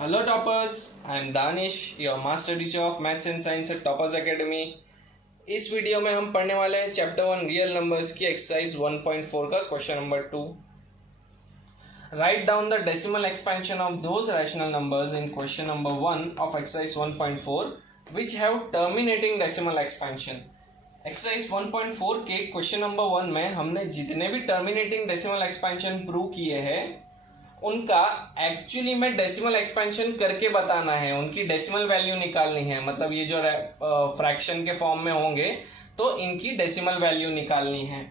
Hello toppers, I am Danish, your master teacher of maths and science at Toppers Academy. इस video में हम पढ़ने वाले हैं चैप्टर 1 रियल नंबर्स की एक्सरसाइज 1.4 का question number 2. Write down the decimal expansion of those rational numbers in question number 1 of exercise 1.4 which have terminating decimal expansion. Exercise 1.4 के question number 1 में हमने जितने भी टर्मिनेटिंग डेसिमल एक्सपेंशन प्रूव किए हैं उनका एक्चुअली में डेसिमल एक्सपेंशन करके बताना है, उनकी डेसिमल वैल्यू निकालनी है. मतलब ये जो फ्रैक्शन के फॉर्म में होंगे तो इनकी डेसिमल वैल्यू निकालनी है.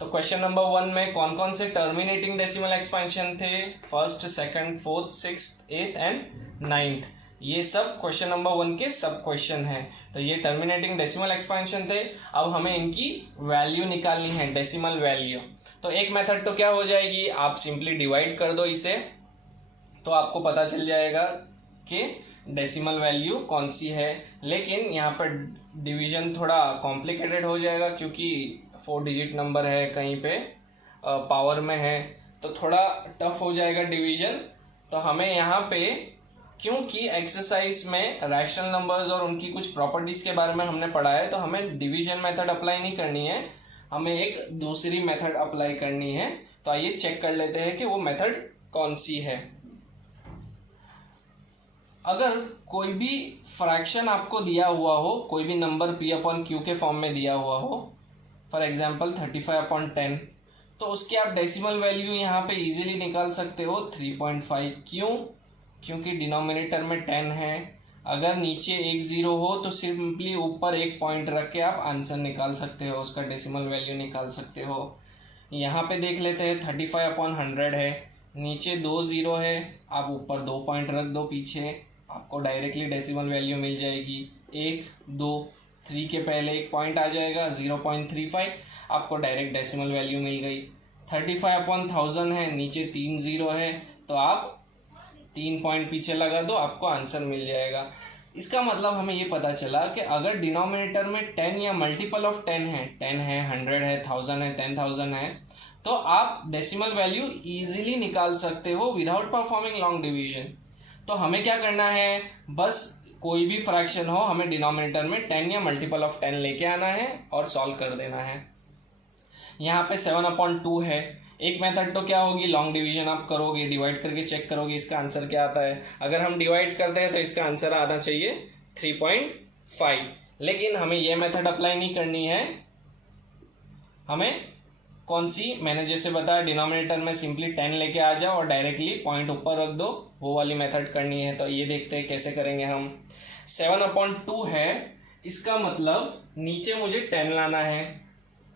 तो क्वेश्चन नंबर 1 में कौन कौन से टर्मिनेटिंग डेसिमल एक्सपेंशन थे? फर्स्ट, सेकंड, फोर्थ, सिक्स्थ, एथ एंड नाइन्थ. ये सब क्वेश्चन नंबर 1 के सब क्वेश्चन हैं. तो ये टर्मिनेटिंग डेसिमल एक्सपेंशन थे. अब हमें इनकी वैल्यू निकालनी है, डेसिमल वैल्यू. तो एक मेथड तो क्या हो जाएगी, आप सिंपली डिवाइड कर दो इसे, तो आपको पता चल जाएगा कि डेसिमल वैल्यू कौन सी है. लेकिन यहाँ पर डिवीजन थोड़ा कॉम्प्लिकेटेड हो जाएगा क्योंकि 4 डिजिट नंबर है, कहीं पे पावर में है, तो थोड़ा टफ हो जाएगा डिवीजन. तो हमें यहाँ पे, क्योंकि एक्सरसाइज में रैशनल नंबर्स और उनकी कुछ प्रॉपर्टीज के बारे में हमने पढ़ा है, तो हमें डिवीजन मेथड अप्लाई नहीं करनी है, हमें एक दूसरी मेथड अप्लाई करनी है. तो आइए चेक कर लेते हैं कि वो मेथड कौन सी है. अगर कोई भी फ्रैक्शन आपको दिया हुआ हो, कोई भी नंबर p अपॉन क्यू के फॉर्म में दिया हुआ हो, फॉर एग्जांपल 35/10, तो उसकी आप डेसिमल वैल्यू यहाँ पे इजीली निकाल सकते हो 3.5. क्यों? क्योंकि डिनोमिनेटर में 10 है. अगर नीचे एक 0 हो तो सिंपली ऊपर एक पॉइंट रख के आप आंसर निकाल सकते हो, उसका डेसिमल वैल्यू निकाल सकते हो. यहाँ पे देख लेते हैं 35/100 है, नीचे 2 0 है, आप ऊपर 2 पॉइंट रख दो पीछे, आपको डायरेक्टली डेसिमल वैल्यू मिल जाएगी. 1 2 3 के पहले एक पॉइंट आ जाएगा 0.35, आपको डायरेक्ट डेसिमल वैल्यू मिल गई. 35/1000 है, नीचे 3 0 है, तो आप 3 पॉइंट पीछे लगा दो, आपको आंसर मिल जाएगा. इसका मतलब हमें ये पता चला कि अगर डिनोमिनेटर में 10 या मल्टीपल ऑफ 10 है, 10 है, 100 है, 1000 है, 10,000 है, तो आप डेसिमल वैल्यू इजीली निकाल सकते हो विदाउट परफॉर्मिंग लॉन्ग डिवीजन. तो हमें क्या करना है, बस कोई भी फ्रैक्शन हो, हमें डिनोमिनेटर में 10 या मल्टीपल ऑफ 10 लेके आना है और सॉल्व कर देना है. यहाँ पे 7/2 है. एक मेथड तो क्या होगी, लॉन्ग डिवीजन आप करोगे, डिवाइड करके चेक करोगे इसका आंसर क्या आता है. अगर हम डिवाइड करते हैं तो इसका आंसर आना चाहिए 3.5. लेकिन हमें ये मेथड अप्लाई नहीं करनी है. हमें कौन सी, मैंने जैसे बताया डिनोमिनेटर में सिंपली 10 लेके आ जाओ और डायरेक्टली पॉइंट ऊपर रख दो, वो वाली मेथड करनी है. तो ये देखते हैं कैसे करेंगे हम. 7/2 है, इसका मतलब नीचे मुझे 10 लाना है.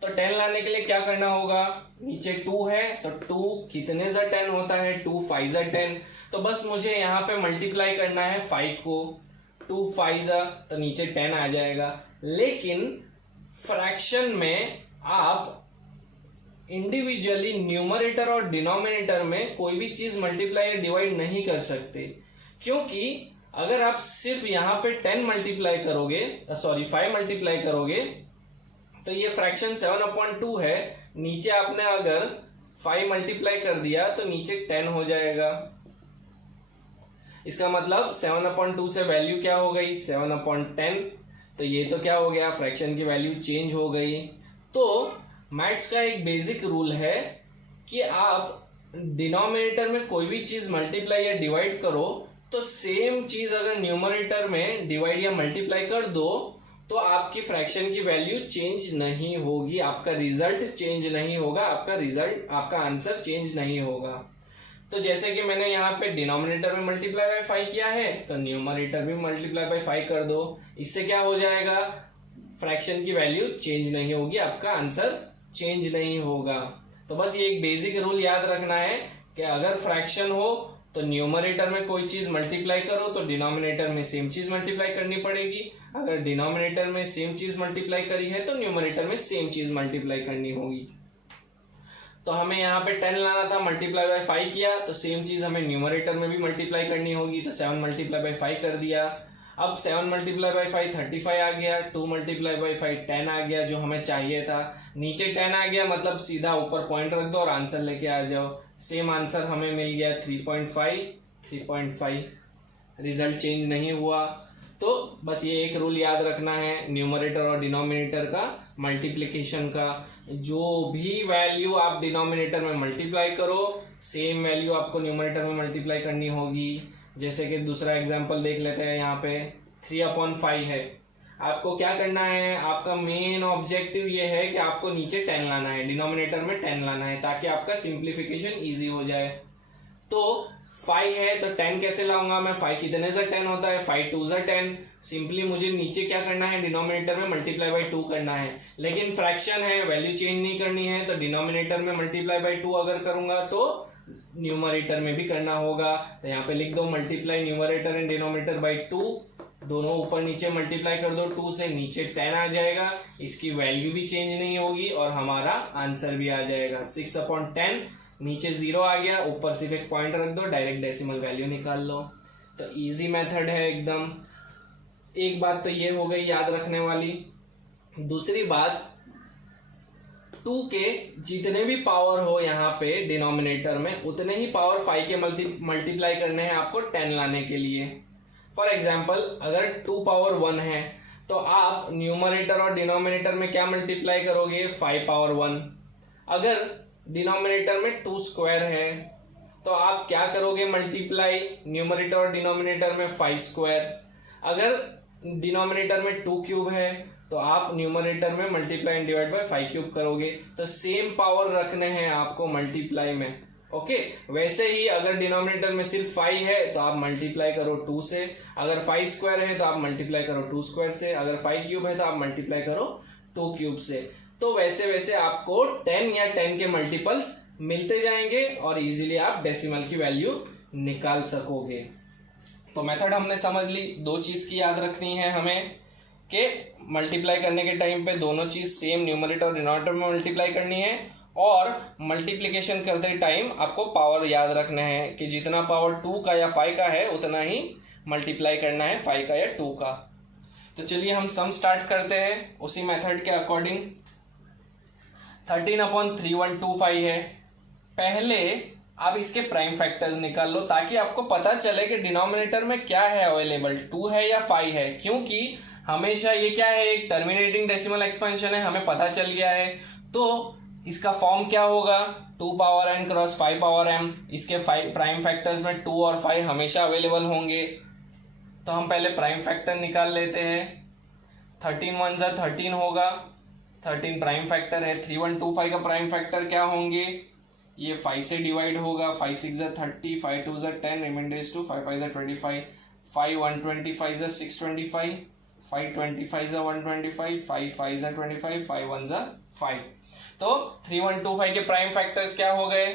तो 10 लाने के लिए क्या करना होगा, नीचे 2 है तो 2 कितने सा 10 होता है, 2 5 सा 10. तो बस मुझे यहाँ पे मल्टीप्लाई करना है 5 को, 2 5 सा, तो नीचे 10 आ जाएगा. लेकिन फ्रैक्शन में आप इंडिविजुअली न्यूमरेटर और डिनोमिनेटर में कोई भी चीज मल्टीप्लाई या डिवाइड नहीं कर सकते, क्योंकि अगर आप सिर्फ यहाँ पे 10 मल्टीप्लाई करोगे, 5 मल्टीप्लाई करोगे, तो ये फ्रैक्शन 7/2 है, नीचे आपने अगर 5 मल्टीप्लाई कर दिया तो नीचे 10 हो जाएगा. इसका मतलब 7/2 से वैल्यू क्या हो गई, 7/10. तो ये तो क्या हो गया, फ्रैक्शन की वैल्यू चेंज हो गई. तो मैथ्स का एक बेसिक रूल है कि आप डिनोमिनेटर में कोई भी चीज मल्टीप्लाई या डिवाइड करो तो सेम चीज अगर न्यूमरेटर में डिवाइड या मल्टीप्लाई कर दो तो आपकी फ्रैक्शन की वैल्यू चेंज नहीं होगी, आपका रिजल्ट चेंज नहीं होगा, आपका आंसर चेंज नहीं होगा. तो जैसे कि मैंने यहाँ पे डिनोमिनेटर में मल्टीप्लाई बाय 5 किया है, तो न्यूमरेटर भी मल्टीप्लाई बाय 5 कर दो. इससे क्या हो जाएगा, फ्रैक्शन की वैल्यू चेंज नहीं होगी, आपका आंसर चेंज नहीं होगा. तो बस ये एक बेसिक रूल याद रखना है कि अगर फ्रैक्शन हो तो न्यूमरेटर में कोई चीज मल्टीप्लाई करो तो डिनोमिनेटर में सेम चीज मल्टीप्लाई करनी पड़ेगी. अगर डिनोमिनेटर में सेम चीज मल्टीप्लाई करी है तो न्यूमरेटर में सेम चीज मल्टीप्लाई करनी होगी. तो हमें यहाँ पे 10 लाना था, मल्टीप्लाई बाय 5 किया, तो सेम चीज हमें न्यूमरेटर में भी मल्टीप्लाई करनी होगी. तो 7 मल्टीप्लाई बाय 5 कर दिया. अब 7 मल्टीप्लाई बाई 5 35 आ गया, 2 मल्टीप्लाई बाई 5 10 आ गया, जो हमें चाहिए था. नीचे 10 आ गया, मतलब सीधा ऊपर पॉइंट रख दो और आंसर लेके आ जाओ. सेम आंसर हमें मिल गया 3.5. रिजल्ट चेंज नहीं हुआ। तो बस ये एक रूल याद रखना है न्यूमरेटर और डिनोमिनेटर का मल्टीप्लिकेशन का, जो भी वैल्यू आप डिनोमिनेटर में मल्टीप्लाई करो सेम वैल्यू आपको न्यूमरेटर में मल्टीप्लाई करनी होगी। जैसे कि दूसरा एग्जांपल देख लेते हैं, यहाँ पे 3/5 है। आपको क्या करना है, आपका मेन ऑब्जेक्टिव ये है कि आपको नीचे 10 लाना है, डिनोमिनेटर में 10 लाना है, ताकि आपका सिंप्लीफिकेशन इजी हो जाए। तो 5 है तो 10 कैसे लाऊंगा मैं, 5 कितने से 10 होता है, 5 2 से 10। सिंपली मुझे नीचे क्या करना है, डिनोमिनेटर में मल्टीप्लाई बाई 2 करना है। लेकिन फ्रैक्शन है, वैल्यू चेंज नहीं करनी है, तो डिनोमिनेटर में मल्टीप्लाई बाई 2 अगर करूंगा तो न्यूमरेटर में भी करना होगा। तो यहाँ पे लिख दो multiply numerator and denominator by 2, दोनों ऊपर नीचे मल्टीप्लाई कर दो, 2 से नीचे 10 आ जाएगा, इसकी वैल्यू भी चेंज नहीं होगी और हमारा आंसर भी आ जाएगा 6/10। नीचे 0 आ गया, ऊपर सिर्फ एक पॉइंट रख दो, डायरेक्ट डेसिमल वैल्यू निकाल लो। तो इजी मेथड है एकदम। एक बात तो ये हो गई याद रखने वाली। दूसरी बात, 2 के जितने भी पावर हो यहाँ पे डिनोमिनेटर में, उतने ही पावर 5 के मल्टीप्लाई करने हैं आपको 10 लाने के लिए। फॉर एग्जाम्पल अगर 2 पावर 1 है तो आप न्यूमरेटर और डिनोमिनेटर में क्या मल्टीप्लाई करोगे, 5 पावर 1। अगर डिनोमिनेटर में 2 स्क्वायर है तो आप क्या करोगे, मल्टीप्लाई न्यूमरेटर और डिनोमिनेटर में 5 स्क्वायर। अगर डिनोमिनेटर में 2 क्यूब है तो आप न्यूमरेटर में multiply and divide by 5 cube करोगे। तो सेम पावर रखने हैं आपको मल्टीप्लाई में। ओके, वैसे ही अगर डिनोमिनेटर में सिर्फ 5 है तो आप मल्टीप्लाई करो 2 से, अगर 5 स्क्वायर है तो आप मल्टीप्लाई करो 2 स्क्वायर से, अगर 5 क्यूब है तो आप मल्टीप्लाई करो 2 क्यूब से। तो वैसे वैसे आपको 10 या 10 के मल्टीपल्स मिलते जाएंगे और इजीली आप डेसिमल की वैल्यू निकाल सकोगे। तो मेथड हमने समझ ली। 2 चीज की याद रखनी है हमें कि मल्टीप्लाई करने के टाइम पे दोनों चीज सेम न्यूमरेटर और डिनोमिनेटर में मल्टीप्लाई करनी है, और मल्टीप्लिकेशन करते टाइम आपको पावर याद रखना है कि जितना पावर 2 का या 5 का है उतना ही मल्टीप्लाई करना है 5 का या 2 का। तो चलिए हम सम स्टार्ट करते हैं उसी मेथड के अकॉर्डिंग। 13/3125 है। पहले आप इसके प्राइम फैक्टर्स निकाल लो ताकि आपको पता चले कि डिनोमिनेटर में क्या है अवेलेबल, 2 है या 5 है। क्योंकि हमेशा ये क्या है, एक टर्मिनेटिंग डेसिमल एक्सपेंशन है, हमें पता चल गया है। तो इसका फॉर्म क्या होगा, 2 power n cross 5 power m। इसके प्राइम फैक्टर्स में 2 और 5 हमेशा अवेलेबल होंगे। तो हम पहले प्राइम फैक्टर निकाल लेते हैं। 13 1 जा 13 होगा, 13 प्राइम फैक्टर है। 3125 का प्राइम फैक्टर क्या होंगे, ये 5 से डिवाइड होगा, 5 6 जा 30, 5 2 जा 10, रिमाइंडर इज 2, 5 5 जा 25, 5 125 जा 625, 5 25 जा 125, 5 5 जा 25, 5 1 जा 5। तो 3125 के प्राइम फैक्टर्स क्या हो गए,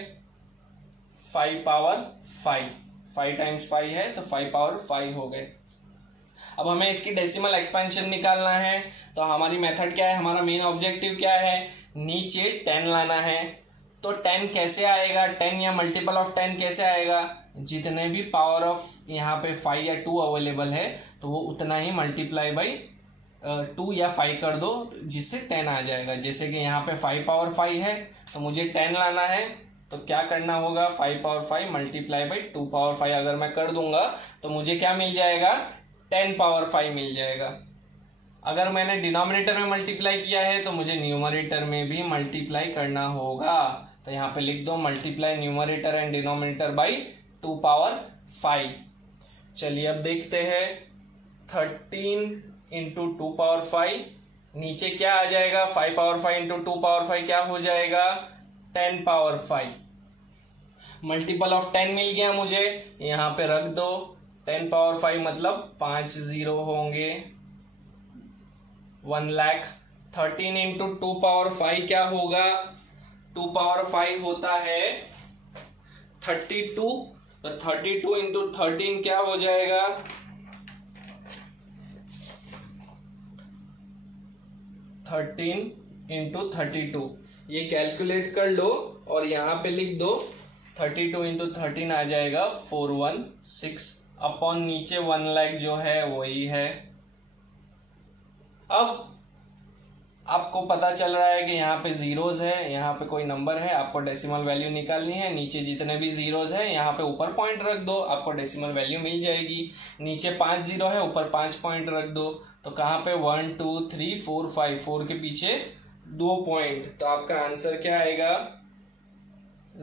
5 पावर 5, 5 टाइम्स 5 है तो 5 पावर 5 हो गए। अब हमें इसकी डेसिमल एक्सपेंशन निकालना है। तो हमारी मेथड क्या है, हमारा मेन ऑब्जेक्टिव क्या है, नीचे 10 लाना है। तो 10 कैसे आएगा, 10 या मल्टीपल ऑफ 10 कैसे आएगा, जितने भी पावर ऑफ यहाँ पे 5 या 2 अवेलेबल है तो वो उतना ही मल्टीप्लाई बाई 2 या 5 कर दो, जिससे 10 आ जाएगा। जैसे कि यहाँ पे 5 पावर 5 है तो मुझे 10 लाना है, तो क्या करना होगा, 5 पावर 5 मल्टीप्लाई बाई 2 पावर 5 अगर मैं कर दूंगा तो मुझे क्या मिल जाएगा, 10 पावर 5 मिल जाएगा। अगर मैंने डिनोमिनेटर में मल्टीप्लाई किया है तो मुझे न्यूमरेटर में भी मल्टीप्लाई करना होगा। तो यहाँ पे लिख दो multiply numerator and denominator by 2 power 5। चलिए अब देखते हैं, 13 इंटू 2 पावर 5, नीचे क्या आ जाएगा, 5 पावर 5 इंटू 2 पावर 5 क्या हो जाएगा, 10 पावर 5। मल्टीपल ऑफ 10 मिल गया मुझे, यहाँ पे रख दो। 10 पावर 5 मतलब 5 0 होंगे, 1 लाख। 13 इंटू 2 पावर 5 क्या होगा, 2 पावर 5 होता है 32। तो 32 इंटू 13 क्या हो जाएगा, 13 इंटू 32। ये कैलकुलेट कर लो और यहाँ पे लिख दो 32 इंटू 13 आ जाएगा 416 अपॉन नीचे 1 लाख जो है वही है। अब आपको पता चल रहा है कि यहाँ पे जीरोज है, यहाँ पे कोई नंबर है, आपको डेसिमल वैल्यू निकालनी है। नीचे जितने भी जीरोज है यहाँ पे ऊपर पॉइंट रख दो, आपको डेसिमल वैल्यू मिल जाएगी। नीचे 5 जीरो है, ऊपर 5 पॉइंट रख दो। तो कहाँ पे 1 2 3 4 5, 4 के पीछे 2 पॉइंट, तो आपका आंसर क्या आएगा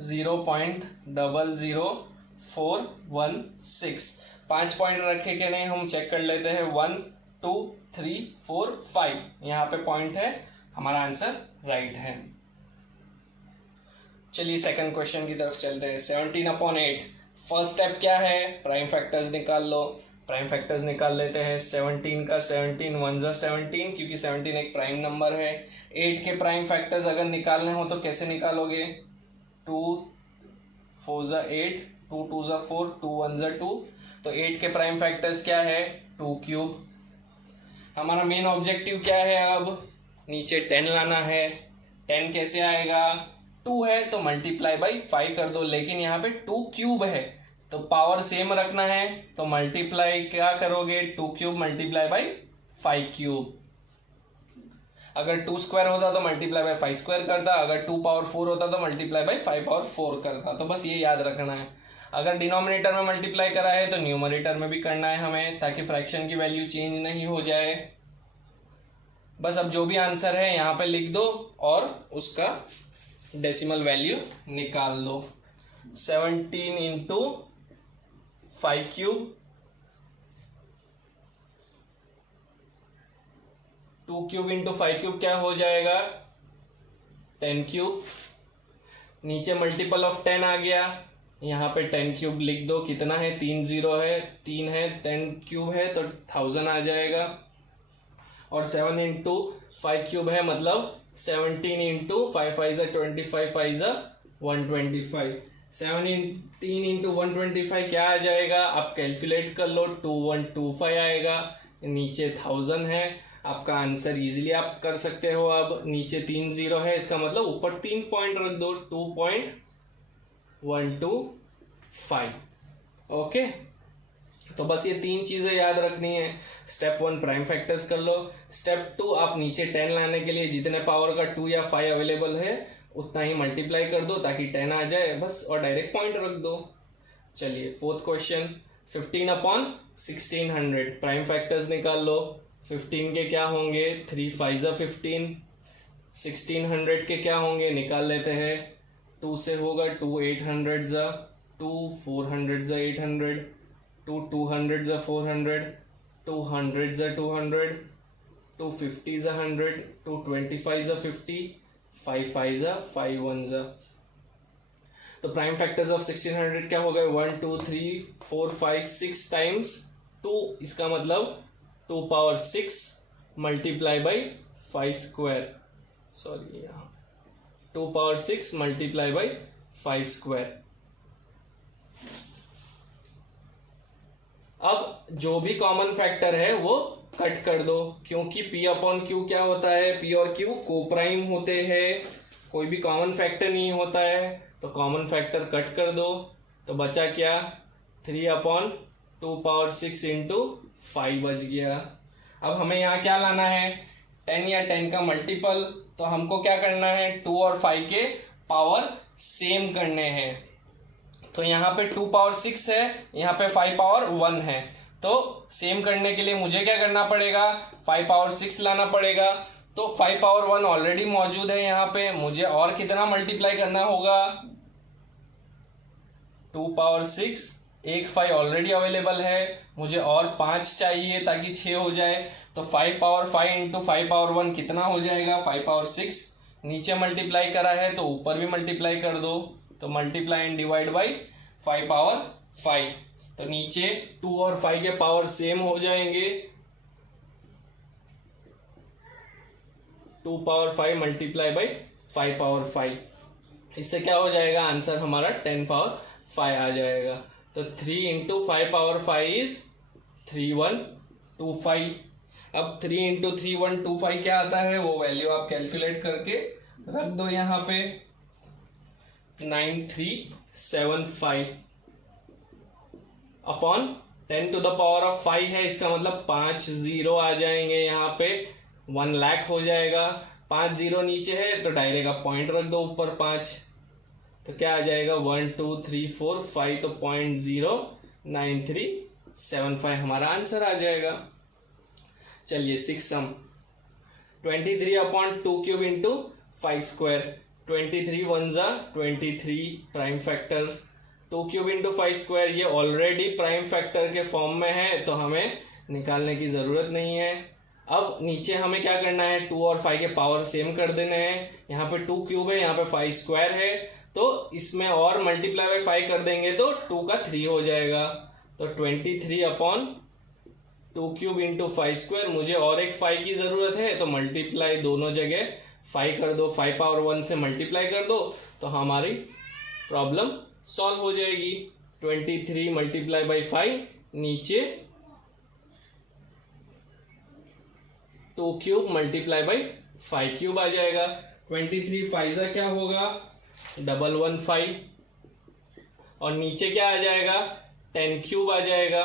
0.00416। 5 पॉइंट रखे कि नहीं हम चेक कर लेते हैं। 1 2 3 4 5 यहाँ पे पॉइंट है, हमारा आंसर राइट है। चलिए सेकंड क्वेश्चन की तरफ चलते हैं। 17/8 फर्स्ट स्टेप क्या है, प्राइम फैक्टर्स निकाल लो। प्राइम फैक्टर्स निकाल लेते हैं। 17 का 17 1 जा 17, क्योंकि 17 एक प्राइम नंबर है। 8 के प्राइम फैक्टर्स अगर निकालने हो तो कैसे निकालोगे, 2 4 जा 8, 2 2 जा 4, 2 1 जा 2। तो 8 के प्राइम फैक्टर्स क्या है 2 क्यूब। हमारा मेन ऑब्जेक्टिव क्या है, अब नीचे 10 लाना है। 10 कैसे आएगा, 2 है तो मल्टीप्लाई बाई 5 कर दो, लेकिन यहाँ पे 2 क्यूब है तो पावर सेम रखना है, तो मल्टीप्लाई क्या करोगे 2 क्यूब मल्टीप्लाई बाई 5 क्यूब। अगर 2 स्क्वायर होता तो मल्टीप्लाई बाई 5 स्क्वायर करता, अगर 2 पावर 4 होता तो मल्टीप्लाई बाई 5 पावर 4 करता। तो बस ये याद रखना है। अगर डिनोमिनेटर में मल्टीप्लाई करा है तो न्यूमरेटर में भी करना है हमें, ताकि फ्रैक्शन की वैल्यू चेंज नहीं हो जाए। बस अब जो भी आंसर है यहाँ पे लिख दो और उसका डेसिमल वैल्यू निकाल दो। 17 into 5 cube, 2 cube into 5 cube क्या हो जाएगा 10 क्यूब। नीचे मल्टीपल ऑफ 10 आ गया, यहाँ पे 10 क्यूब लिख दो। कितना है 3 जीरो है, 3 है, 10 क्यूब है तो 1000 आ जाएगा। और 7 इंटू 5 क्यूब है, मतलब 17 इंटू 5 5 जा 25, 5 जा 125। 17 इंटू 125 क्या आ जाएगा, आप कैलकुलेट कर लो, 2125 आएगा। नीचे 1000 है, आपका आंसर इजीली आप कर सकते हो। अब नीचे 3 जीरो है, इसका मतलब ऊपर 3 पॉइंट रख दो, 2.125। ओके, तो बस ये 3 चीजें याद रखनी है। स्टेप 1 प्राइम फैक्टर्स कर लो। स्टेप 2 आप नीचे 10 लाने के लिए जितने पावर का 2 या 5 अवेलेबल है उतना ही मल्टीप्लाई कर दो ताकि 10 आ जाए बस, और डायरेक्ट पॉइंट रख दो। चलिए फोर्थ क्वेश्चन, 15/1600 प्राइम फैक्टर्स निकाल लो। 15 के क्या होंगे 3 5 जा 15। 1600 के क्या होंगे निकाल लेते हैं। 2 से होगा 2 800 जा 2, 400 जा 800, 2 200 जा 400, 200 जा 200, 250 जा 100, 225 जा 50, 5 5 जा 5 1 जा। तो प्राइम फैक्टर्स ऑफ 1600 क्या हो गए 1 2 3 4 5 6 टाइम्स 2, इसका मतलब 2 power 6 multiply by 5 square. Sorry, यहाँ 2 पावर 6 मल्टीप्लाई बाई 5 स्क्वायर। अब जो भी कॉमन फैक्टर है वो कट कर दो, क्योंकि P अपॉन Q क्या होता है, P और Q कोप्राइम होते हैं, कोई भी कॉमन फैक्टर नहीं होता है। तो कॉमन फैक्टर कट कर दो, तो बचा क्या 3/2 पावर 6 इंटू 5 बच गया। अब हमें यहाँ क्या लाना है 10 या 10 का मल्टीपल, तो हमको क्या करना है 2 और 5 के पावर सेम करने हैं। तो यहाँ पे 2 पावर 6 है, यहाँ पे 5 पावर 1 है, तो सेम करने के लिए मुझे क्या करना पड़ेगा 5 पावर 6 लाना पड़ेगा। तो 5 पावर 1 ऑलरेडी मौजूद है यहाँ पे, मुझे और कितना मल्टीप्लाई करना होगा 2 पावर 6, एक 5 ऑलरेडी अवेलेबल है, मुझे और 5 चाहिए ताकि 6 हो जाए। तो 5 पावर 5 इंटू 5 पावर 1 कितना हो जाएगा 5 पावर 6। नीचे मल्टीप्लाई करा है तो ऊपर भी मल्टीप्लाई कर दो, तो multiply and divide by 5 power 5। तो नीचे 2 और 5 के पावर सेम हो जाएंगे, 2 पावर 5 मल्टीप्लाई बाई 5 पावर 5। इससे क्या हो जाएगा आंसर हमारा 10 पावर 5 आ जाएगा। तो 3 इंटू 5 पावर 5 इज 3125। अब 3 इंटू 3125 क्या आता है वो वैल्यू आप कैलकुलेट करके रख दो यहाँ पे 9375 upon 10 to the power of 5 है, इसका मतलब 5 जीरो आ जाएंगे यहाँ पे, 1 लाख हो जाएगा। 5 जीरो नीचे है तो डायरेक्ट आप पॉइंट रख दो ऊपर 5, तो क्या आ जाएगा 1 2 3 4 5, तो 0.9375 हमारा आंसर आ जाएगा। चलिए 6 सम 23/2³ इंटू 5 स्क्वायर, 23 1 जा 23 प्राइम फैक्टर्स, 2³ इंटू 5 स्क्वायर ये ऑलरेडी प्राइम फैक्टर के फॉर्म में है तो हमें निकालने की जरूरत नहीं है। अब नीचे हमें क्या करना है, 2 और 5 के पावर सेम कर देने हैं। यहाँ पे 2³ है, यहाँ पे 5 स्क्वायर है, तो इसमें और मल्टीप्लाई बाय 5 कर देंगे तो 2 का 3 हो जाएगा। तो 23/2³ इंटू 5 स्क्वायर, मुझे और एक 5 की जरूरत है तो मल्टीप्लाई दोनों जगह 5 कर दो, 5 पावर 1 से मल्टीप्लाई कर दो तो हमारी प्रॉब्लम सॉल्व हो जाएगी। 23 मल्टीप्लाई बाई 5, नीचे 2³ मल्टीप्लाई बाई 5³ आ जाएगा। 23 5 क्या होगा 115, और नीचे क्या आ जाएगा 10³ आ जाएगा।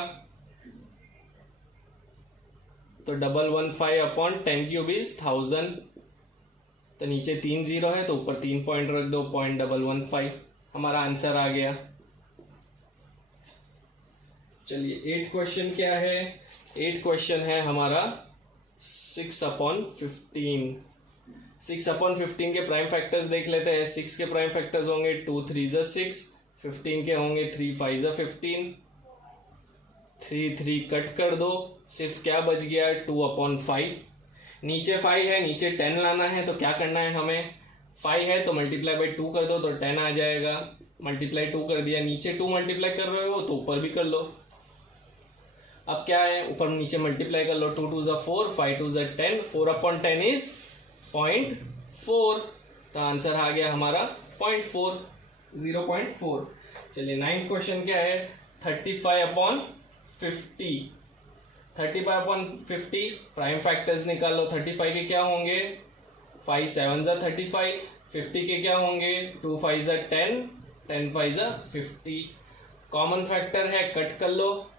तो 115/10³ इज 1000, तो नीचे 3 जीरो है तो ऊपर 3 पॉइंट रख दो, 0.115 हमारा आंसर आ गया। चलिए 8 क्वेश्चन क्या है, 8 क्वेश्चन है हमारा 6/15। 6/15 के प्राइम फैक्टर्स देख लेते हैं। 6 के प्राइम फैक्टर्स होंगे 2 3 जा 6, 15 के होंगे 3 5 जा 15, 3 3 कट कर दो, सिर्फ क्या बच गया 2/5। नीचे 5 है, नीचे 10 लाना है तो क्या करना है हमें, 5 है तो मल्टीप्लाई बाई 2 कर दो तो 10 आ जाएगा। मल्टीप्लाई 2 कर दिया, नीचे 2 मल्टीप्लाई कर रहे हो तो ऊपर भी कर लो। अब क्या है, ऊपर नीचे मल्टीप्लाई कर लो, 2 2 जा 4, 5 2 जा 10, 4/10 इज 0.4, तो आंसर आ गया हमारा 0.4। चलिए 9 क्वेश्चन क्या है, 35/50। 35/50 प्राइम फैक्टर्स निकालो। 35 के क्या होंगे 5 7 जा 35, 50 के क्या होंगे 2 5 जा 10, 10 5 जा 50। कॉमन फैक्टर है, कट कर लो,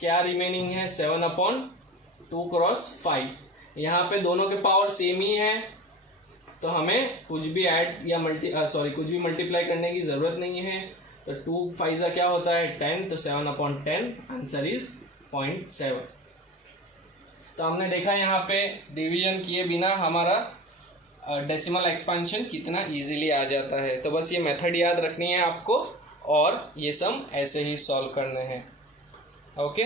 क्या रिमेनिंग है 7/2 क्रॉस 5। यहाँ पे दोनों के पावर सेम ही है तो हमें कुछ भी ऐड या कुछ भी मल्टीप्लाई करने की जरूरत नहीं है। तो 2 5 जा क्या होता है 10, तो 7/10 आंसर इज 0.7। तो हमने देखा यहाँ पे डिवीजन किए बिना हमारा डेसिमल एक्सपेंशन कितना इजीली आ जाता है। तो बस ये मेथड याद रखनी है आपको और ये सम ऐसे ही सॉल्व करने हैं। ओके।